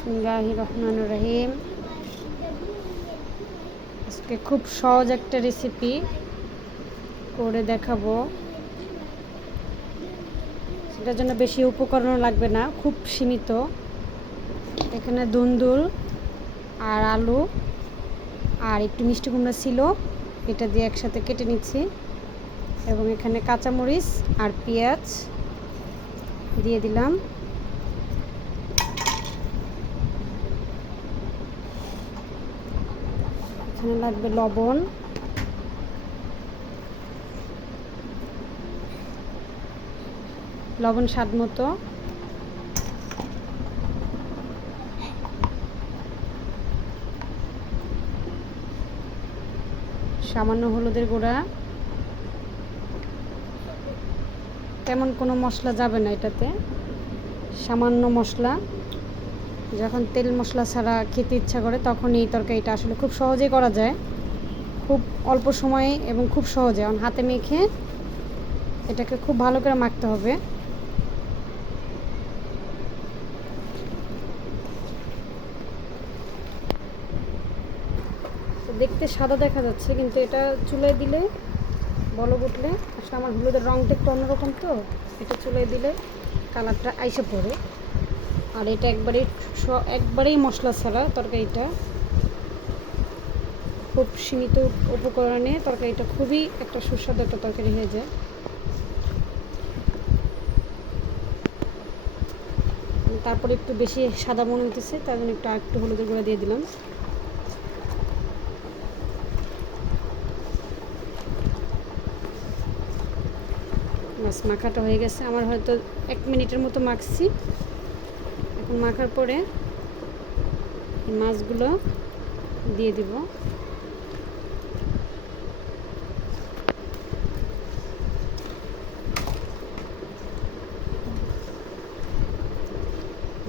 বিসমিল্লাহির রহমানির রহিম। আজকে খুব সহজ একটা রেসিপি করে দেখাবো। সেটার জন্য বেশি উপকরণ লাগবে না, খুব সীমিত। এখানে দুন্দুল আর আলু আর একটু মিষ্টি কুমড়া ছিল, এটা দিয়ে একসাথে কেটে নিচ্ছি। এবং এখানে কাঁচামরিচ আর পেঁয়াজ দিয়ে দিলাম। এখানে লাগবে লবণ, স্বাদ মতো, সামান্য হলুদের গুঁড়া। তেমন কোনো মশলা যাবে না এটাতে, সামান্য মশলা। যখন তেল মশলা ছাড়া খেতে ইচ্ছা করে তখন এই তরকারিটা আসলে খুব সহজেই করা যায়, খুব অল্প সময়ে এবং খুব সহজে। এখন হাতে মেখে এটাকে খুব ভালো করে মাখতে হবে। দেখতে সাদা দেখা যাচ্ছে, কিন্তু এটা চুলায় দিলে বলক উঠলে, আসলে আমার হলুদের রঙটা একটু অন্যরকম, তো এটা চুলায় দিলে কালারটা আইসে পড়ে। আর এটা একবারেই মশলা ছাড়া তরকারিটা, খুব সীমিত উপকরণে তরকারিটা খুবই একটা সুস্বাদু একটা তরকারি হয়ে যায়। তারপরে একটু বেশি সাদা মনে হতেছে, তার জন্য একটু হলুদের গুঁড়া দিয়ে দিলাম। মাছ মাখাটা হয়ে গেছে আমার, হয়তো 1 মিনিটের মতো মাখছি। এখন মাখার পরে মাছগুলো দিয়ে দিব।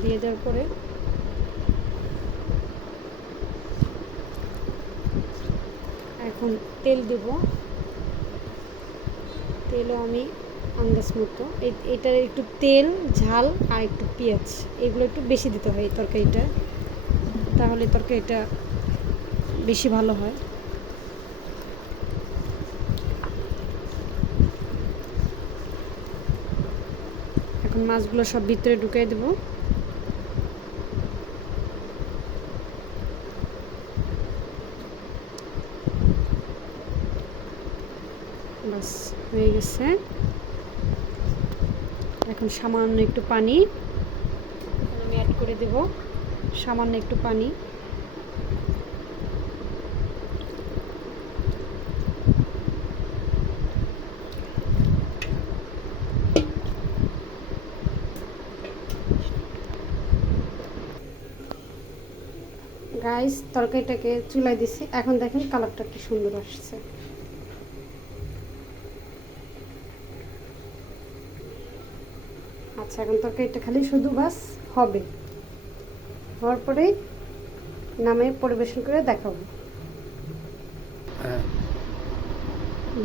দিয়ে দেওয়ার পরে এখন তেল দেব। তেলও আমি আন্দাজ মতো, এটার একটু তেল, ঝাল আর একটু পেঁয়াজ, এগুলো একটু বেশি দিতে হয় এই তরকারিটা, তাহলে তরকারিটা বেশি ভালো হয়। এখন মাছগুলো সব ভিতরে ঢুকিয়ে দেব। বাস হয়ে গেছে। এখন সামান্য একটু পানি আমি অ্যাড করে দেব, সামান্য একটু পানি। গাইস, তরকারিটাকে চুলায় দিছি, এখন দেখেন কালারটা কি সুন্দর আসছে। আচ্ছা, এখন তরকারিটা খালি শুধু বাস হবে, হওয়ার পরে নামে পরিবেশন করে দেখাবো।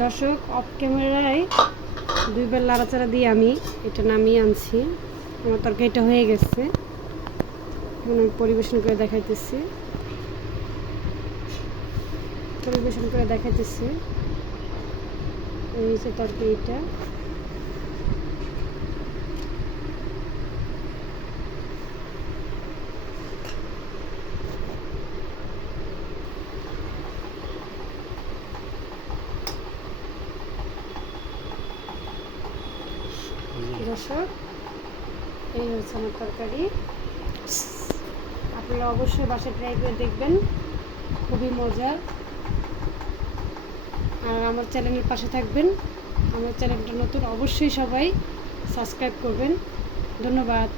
দর্শক, অফ ক্যামেরায় 2 বার লাড়াচাড়া দিয়ে আমি এটা নামিয়ে আনছি। আমার তরকারিটা হয়ে গেছে, এখন আমি পরিবেশন করে দেখাইতেছি। এই যে তরকারিটা। দর্শক, এই হচ্ছে আমার তরকারি। আপনারা অবশ্যই বাসায় ট্রাই করে দেখবেন, খুবই মজার। আর আমার চ্যানেলের পাশে থাকবেন। আমার চ্যানেলটা নতুন, অবশ্যই সবাই সাবস্ক্রাইব করবেন। ধন্যবাদ।